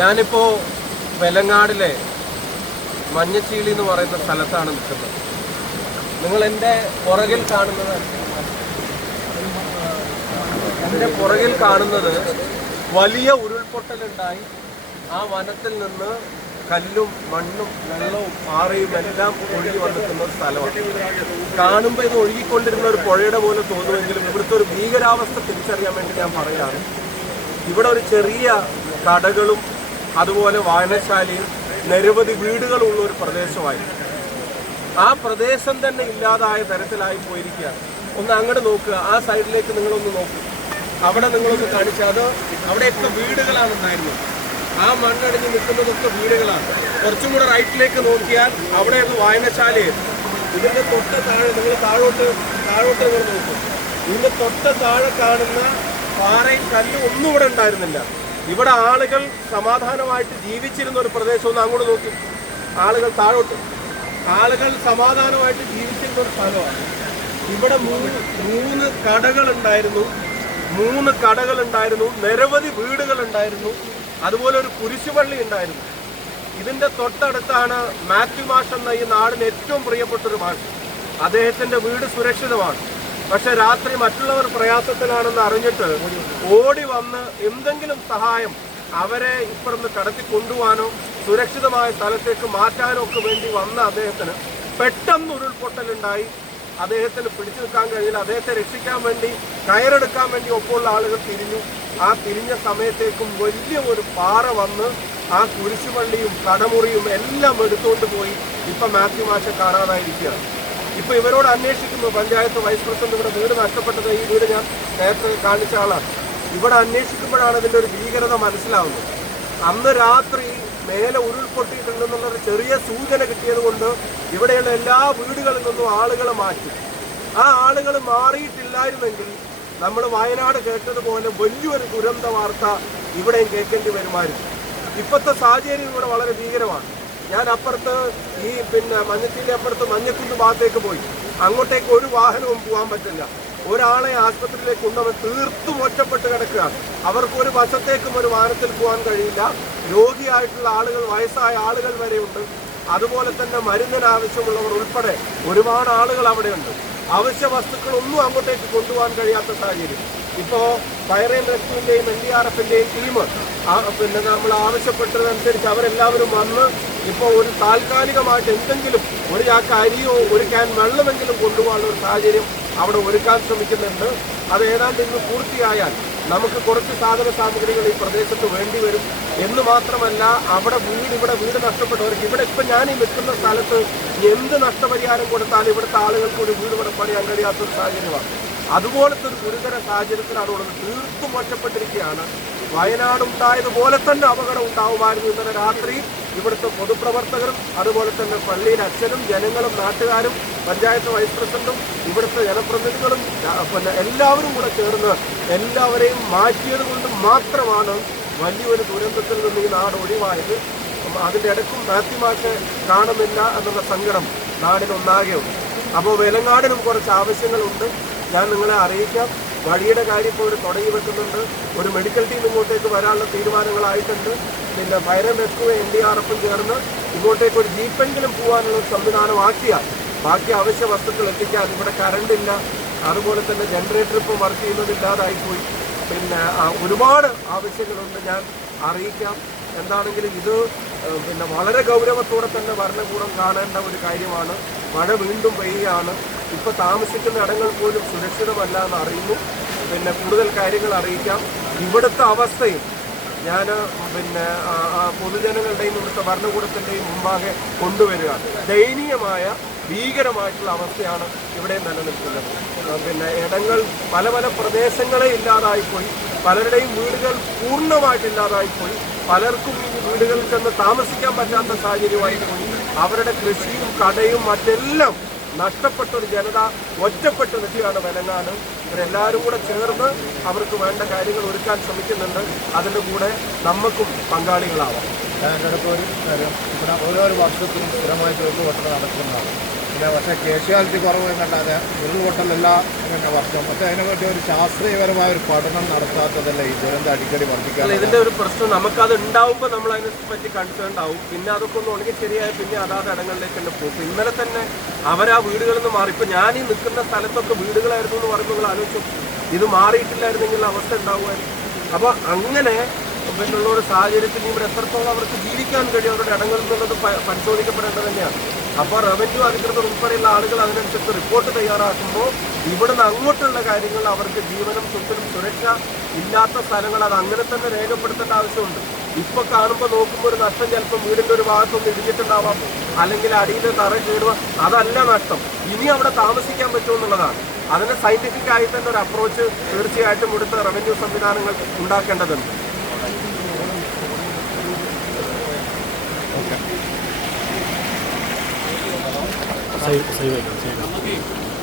ഞാനിപ്പോൾ വെലങ്ങാടിലെ മഞ്ഞച്ചീളി എന്ന് പറയുന്ന സ്ഥലത്താണ് നിൽക്കുന്നത് നിങ്ങൾ എൻ്റെ പുറകിൽ കാണുന്നത് എൻ്റെ പുറകിൽ കാണുന്നത് വലിയ ഉരുൾപൊട്ടലുണ്ടായി ആ വനത്തിൽ നിന്ന് കല്ലും മണ്ണും വെള്ളവും പാറയും എല്ലാം ഒഴുകി വന്നെത്തുന്ന ഒരു സ്ഥലമാണ് കാണുമ്പോൾ ഇത് ഒഴുകിക്കൊണ്ടിരുന്ന ഒരു പുഴയുടെ പോലെ തോന്നുമെങ്കിലും ഇവിടുത്തെ ഒരു ഭീകരാവസ്ഥ തിരിച്ചറിയാൻ വേണ്ടി ഞാൻ പറയുകയാണ് ഇവിടെ ഒരു ചെറിയ കടകളും അതുപോലെ വായനശാലയും നിരവധി വീടുകളുള്ള ഒരു പ്രദേശമായി ആ പ്രദേശം തന്നെ ഇല്ലാതായ തരത്തിലായി പോയിരിക്കുകയാണ് ഒന്ന് അങ്ങോട്ട് നോക്കുക ആ സൈഡിലേക്ക് നിങ്ങളൊന്ന് നോക്കൂ അവിടെ നിങ്ങളൊന്ന് കാണിച്ച അത് അവിടെയൊക്കെ വീടുകളാണ് ഉണ്ടായിരുന്നത് ആ മണ്ണടിഞ്ഞ് നിൽക്കുന്നതൊക്കെ വീടുകളാണ് കുറച്ചും കൂടെ റൈറ്റിലേക്ക് നോക്കിയാൽ അവിടെയായിരുന്നു വായനശാലയായിരുന്നു ഇതിൻ്റെ തൊട്ട് താഴെ നിങ്ങൾ താഴോട്ട് താഴോട്ട് നിങ്ങൾ നോക്കും ഇതിൻ്റെ തൊട്ട് താഴെ കാണുന്ന പാറയും കല്ലും ഒന്നും ഇവിടെ ഉണ്ടായിരുന്നില്ല ഇവിടെ ആളുകൾ സമാധാനമായിട്ട് ജീവിച്ചിരുന്ന ഒരു പ്രദേശം ഒന്ന് അങ്ങോട്ട് നോക്കി ആളുകൾ താഴോട്ട് ആളുകൾ സമാധാനമായിട്ട് ജീവിച്ചിരുന്ന ഒരു സ്ഥലമാണ് ഇവിടെ മൂന്ന് മൂന്ന് കടകളുണ്ടായിരുന്നു മൂന്ന് കടകളുണ്ടായിരുന്നു നിരവധി വീടുകളുണ്ടായിരുന്നു അതുപോലെ ഒരു കുരിശുപള്ളി ഉണ്ടായിരുന്നു ഇതിൻ്റെ തൊട്ടടുത്താണ് മാത്യു മാഷ് എന്ന ഈ നാടിന് ഏറ്റവും പ്രിയപ്പെട്ടൊരു മാഷ് അദ്ദേഹത്തിൻ്റെ വീട് സുരക്ഷിതമാണ് പക്ഷെ രാത്രി മറ്റുള്ളവർ പ്രയാസത്തിലാണെന്ന് അറിഞ്ഞിട്ട് ഓടി വന്ന് എന്തെങ്കിലും സഹായം അവരെ ഇപ്പുറന്ന് കടത്തി കൊണ്ടുപോകാനോ സുരക്ഷിതമായ സ്ഥലത്തേക്ക് മാറ്റാനോ ഒക്കെ വേണ്ടി വന്ന അദ്ദേഹത്തിന് പെട്ടെന്ന് ഉരുൾപൊട്ടലുണ്ടായി അദ്ദേഹത്തിന് പിടിച്ചു നിൽക്കാൻ കഴിയില്ല അദ്ദേഹത്തെ രക്ഷിക്കാൻ വേണ്ടി കയറെടുക്കാൻ വേണ്ടി ഒപ്പമുള്ള ആളുകൾ തിരിഞ്ഞു ആ തിരിഞ്ഞ സമയത്തേക്കും വലിയ ഒരു പാറ വന്ന് ആ കുരിശുവള്ളിയും കടമുറിയും എല്ലാം എടുത്തുകൊണ്ട് പോയി ഇപ്പം മാത്യു മാഷ കാണാതായിരിക്കുകയാണ് ഇപ്പൊ ഇവരോട് അന്വേഷിക്കുമ്പോൾ പഞ്ചായത്ത് വൈസ് പ്രസിഡന്റ് ഇവിടെ വീട് നഷ്ടപ്പെട്ടത് ഈ വീട് ഞാൻ നേരത്തെ കാണിച്ച ആളാണ് ഇവിടെ അന്വേഷിക്കുമ്പോഴാണ് ഇതിൻ്റെ ഒരു ഭീകരത മനസ്സിലാവുന്നത് അന്ന് രാത്രി മേലെ ഉരുൾപൊട്ടിയിട്ടുണ്ടെന്നുള്ളൊരു ചെറിയ സൂചന കിട്ടിയത് കൊണ്ട് ഇവിടെയുള്ള എല്ലാ വീടുകളിൽ നിന്നും ആളുകൾ മാറ്റി ആ ആളുകൾ മാറിയിട്ടില്ലായിരുന്നെങ്കിൽ നമ്മൾ വയനാട് കേട്ടതുപോലെ വലിയൊരു ദുരന്ത വാർത്ത ഇവിടെയും കേൾക്കേണ്ടി വരുമായിരുന്നു ഇപ്പോഴത്തെ സാഹചര്യം ഇവിടെ വളരെ ഭീകരമാണ് ഞാൻ അപ്പുറത്ത് ഈ പിന്നെ മഞ്ഞത്തിൻ്റെ അപ്പുറത്ത് മഞ്ഞക്കുന്ന് ഭാഗത്തേക്ക് പോയി അങ്ങോട്ടേക്ക് ഒരു വാഹനവും പോകാൻ പറ്റില്ല ഒരാളെ ആശുപത്രിയിലേക്ക് കൊണ്ടുവന്ന് തീർത്തും ഒറ്റപ്പെട്ട് കിടക്കുകയാണ് അവർക്ക് ഒരു വശത്തേക്കും ഒരു വാഹനത്തിൽ പോകാൻ കഴിയില്ല രോഗിയായിട്ടുള്ള ആളുകൾ വയസ്സായ ആളുകൾ വരെയുണ്ട് അതുപോലെ തന്നെ മരുന്നിന് ആവശ്യമുള്ളവർ ഉൾപ്പെടെ ഒരുപാട് ആളുകൾ അവിടെയുണ്ട് അവശ്യ വസ്തുക്കളൊന്നും അങ്ങോട്ടേക്ക് കൊണ്ടുപോകാൻ കഴിയാത്ത സാഹചര്യം ഇപ്പോൾ ഫയർ ആൻഡ് റെസ്ക്യൂവിൻ്റെയും എൻ ഡി ആർ എഫിൻ്റെയും ടീം പിന്നെ നമ്മൾ ആവശ്യപ്പെട്ടതനുസരിച്ച് അവരെല്ലാവരും വന്ന് ഇപ്പോൾ ഒരു താൽക്കാലികമായിട്ട് എന്തെങ്കിലും ഒരു ചാക്ക് അരിയോ ഒരു ക്യാൻ വെള്ളമെങ്കിലും കൊണ്ടുപോകാനുള്ള ഒരു സാഹചര്യം അവിടെ ഒരുക്കാൻ ശ്രമിക്കുന്നുണ്ട് അത് ഏതാണ്ട് ഇന്ന് പൂർത്തിയായാൽ നമുക്ക് കുറച്ച് സാധന സാമഗ്രികൾ ഈ പ്രദേശത്ത് വേണ്ടി വരും എന്ന് മാത്രമല്ല അവിടെ വീട് ഇവിടെ വീട് നഷ്ടപ്പെട്ടവർക്ക് ഇവിടെ ഇപ്പം ഞാൻ ഈ നിൽക്കുന്ന സ്ഥലത്ത് എന്ത് നഷ്ടപരിഹാരം കൊടുത്താലും ഇവിടുത്തെ ആളുകൾക്ക് ഒരു വീട് ഇവിടെ പണിയാൻ കഴിയാത്തൊരു സാഹചര്യമാണ് അതുപോലത്തെ ഒരു ഗുരുതര സാഹചര്യത്തിൽ ഉള്ളത് തീർത്തും മോശപ്പെട്ടിരിക്കുകയാണ് വയനാട് ഉണ്ടായതുപോലെ തന്നെ അപകടം ഉണ്ടാവുമായിരുന്നു ഇന്നലെ രാത്രി ഇവിടുത്തെ പൊതുപ്രവർത്തകരും അതുപോലെ തന്നെ പള്ളിയിലെ അച്ഛനും ജനങ്ങളും നാട്ടുകാരും പഞ്ചായത്ത് വൈസ് പ്രസിഡന്റും ഇവിടുത്തെ ജനപ്രതിനിധികളും പിന്നെ എല്ലാവരും കൂടെ ചേർന്ന് എല്ലാവരെയും മാറ്റിയത് കൊണ്ട് മാത്രമാണ് വലിയൊരു ദുരന്തത്തിൽ നിന്ന് ഈ നാട് ഒഴിവായത് അതിൻ്റെ ഇടയ്ക്കും മാത്യുമാക്ക് കാണുന്നില്ല എന്നുള്ള സങ്കടം നാടിനൊന്നാകെയുണ്ട് അപ്പോൾ വേലങ്ങാടിനും കുറച്ച് ആവശ്യങ്ങളുണ്ട് ഞാൻ നിങ്ങളെ അറിയിക്കാം വഴിയുടെ കാര്യം ഇപ്പോൾ ഒരു തുടങ്ങി വെക്കുന്നുണ്ട് ഒരു മെഡിക്കൽ ടീം ഇങ്ങോട്ടേക്ക് വരാനുള്ള തീരുമാനങ്ങളായിട്ടുണ്ട് പിന്നെ fire and rescue N D R എഫും ചേർന്ന് ഇങ്ങോട്ടേക്ക് ഒരു ജീപ്പെങ്കിലും പോകാനുള്ള സംവിധാനമാക്കിയാൽ ബാക്കി അവശ്യ വസ്തുക്കൾ എത്തിക്കാൻ ഇവിടെ കറണ്ട് ഇല്ല അതുപോലെ തന്നെ ജനറേറ്റർ ഇപ്പോൾ വർക്ക് ചെയ്യുന്നത് ഇല്ലാതായിപ്പോയി പിന്നെ ഒരുപാട് ആവശ്യങ്ങളുണ്ട് ഞാൻ അറിയിക്കാം എന്താണെങ്കിലും ഇത് പിന്നെ വളരെ ഗൗരവത്തോടെ തന്നെ ഭരണകൂടം കാണേണ്ട ഒരു കാര്യമാണ് മഴ വീണ്ടും പെയ്യുകയാണ് ഇപ്പോൾ താമസിക്കുന്ന ഇടങ്ങൾ പോലും സുരക്ഷിതമല്ല എന്ന് അറിയുന്നു പിന്നെ കൂടുതൽ കാര്യങ്ങൾ അറിയിക്കാം ഇവിടുത്തെ അവസ്ഥയും ഞാൻ പിന്നെ പൊതുജനങ്ങളുടെയും ഇവിടുത്തെ ഭരണകൂടത്തിൻ്റെയും മുമ്പാകെ കൊണ്ടുവരിക ദയനീയമായ ഭീകരമായിട്ടുള്ള അവസ്ഥയാണ് ഇവിടെ നിലനിൽക്കുന്നത് പിന്നെ ഇടങ്ങൾ പല പല പ്രദേശങ്ങളെ ഇല്ലാതായിപ്പോയി പലരുടെയും വീടുകൾ പൂർണ്ണമായിട്ട് ഇല്ലാതായിപ്പോയി പലർക്കും ഈ വീടുകളിൽ ചെന്ന് താമസിക്കാൻ പറ്റാത്ത സാഹചര്യമായി പോയി അവരുടെ കൃഷിയും കടയും മറ്റെല്ലാം നഷ്ടപ്പെട്ട ഒരു ജനത ഒറ്റപ്പെട്ട് നിൽക്കുകയാണ് വനങ്ങാട് ഇവരെല്ലാവരും കൂടെ ചേർന്ന് അവർക്ക് വേണ്ട കാര്യങ്ങൾ ഒരുക്കാൻ ശ്രമിക്കുന്നുണ്ട് അതിൻ്റെ കൂടെ നമുക്കും പങ്കാളികളാവാം കാര്യം ഇവിടെ ഓരോ വർഷത്തിനും സ്ഥിരമായിട്ട് ഉരുൾപൊട്ടൽ നടക്കുന്നതാണ് പിന്നെ പക്ഷേ കേഷ്യാലിറ്റി കുറവ് എന്നല്ലാതെ ഉരുൾപൊട്ടലല്ല എന്നെ വർഷം പക്ഷേ അതിനെപ്പറ്റി ഒരു ശാസ്ത്രീയപരമായ ഒരു പഠനം നടത്താത്തതല്ല ഈ ദുരന്തം അടിക്കടി വർദ്ധിക്കാൻ ഇതിന്റെ ഒരു പ്രശ്നം നമുക്കത് ഉണ്ടാവുമ്പോൾ നമ്മൾ അതിനെ പറ്റി കൺസേൺ ആവും പിന്നെ അതൊക്കെ ഒന്ന് ഉണങ്ങി ശരിയായ പിന്നെ അതാത് ഇടങ്ങളിലേക്ക് തന്നെ പോകും ഇന്നലെ തന്നെ അവരാ വീടുകളിൽ നിന്ന് മാറി ഇപ്പോൾ ഞാൻ ഈ നിൽക്കുന്ന സ്ഥലത്തൊക്കെ വീടുകളായിരുന്നു എന്ന് പറയുമ്പോൾ നിങ്ങൾ ആലോചിച്ചു ഇത് മാറിയിട്ടില്ലായിരുന്നെങ്കിൽ അവസ്ഥ ഉണ്ടാവുമായിരുന്നു അപ്പോൾ അങ്ങനെ മുമ്പിലുള്ള ഒരു സാഹചര്യത്തിൽ ഇവിടെ എത്രത്തോളം അവർക്ക് ജീവിക്കാൻ കഴിയും അവരുടെ ഇടങ്ങളിൽ പരിശോധിക്കപ്പെടേണ്ടത് തന്നെയാണ് അപ്പോൾ റവന്യൂ അധികൃതർ ഉൾപ്പെടെയുള്ള ആളുകൾ അതിനനുസരിച്ച് റിപ്പോർട്ട് തയ്യാറാക്കുമ്പോൾ ഇവിടുന്ന് അങ്ങോട്ടുള്ള കാര്യങ്ങൾ അവർക്ക് ജീവനും സ്വത്തിനും സുരക്ഷ ഇല്ലാത്ത സ്ഥലങ്ങൾ അത് അങ്ങനെ തന്നെ രേഖപ്പെടുത്തേണ്ട ആവശ്യമുണ്ട് ഇപ്പൊ കാണുമ്പോൾ നോക്കുമ്പോൾ ഒരു നഷ്ടം ചിലപ്പോൾ വീടിന്റെ ഒരു ഭാഗത്തൊന്നും ഇടിഞ്ഞിട്ടുണ്ടാവാം അല്ലെങ്കിൽ അടിയിൽ തറ കീടുക അതല്ല നഷ്ടം ഇനി അവിടെ താമസിക്കാൻ പറ്റുമെന്നുള്ളതാണ് അതിന് സയന്റിഫിക് ആയി തന്നെ ഒരു അപ്രോച്ച് തീർച്ചയായിട്ടും ഇവിടുത്തെ റവന്യൂ സംവിധാനങ്ങൾ ഉണ്ടാക്കേണ്ടതുണ്ട് 谁谁位？谁位？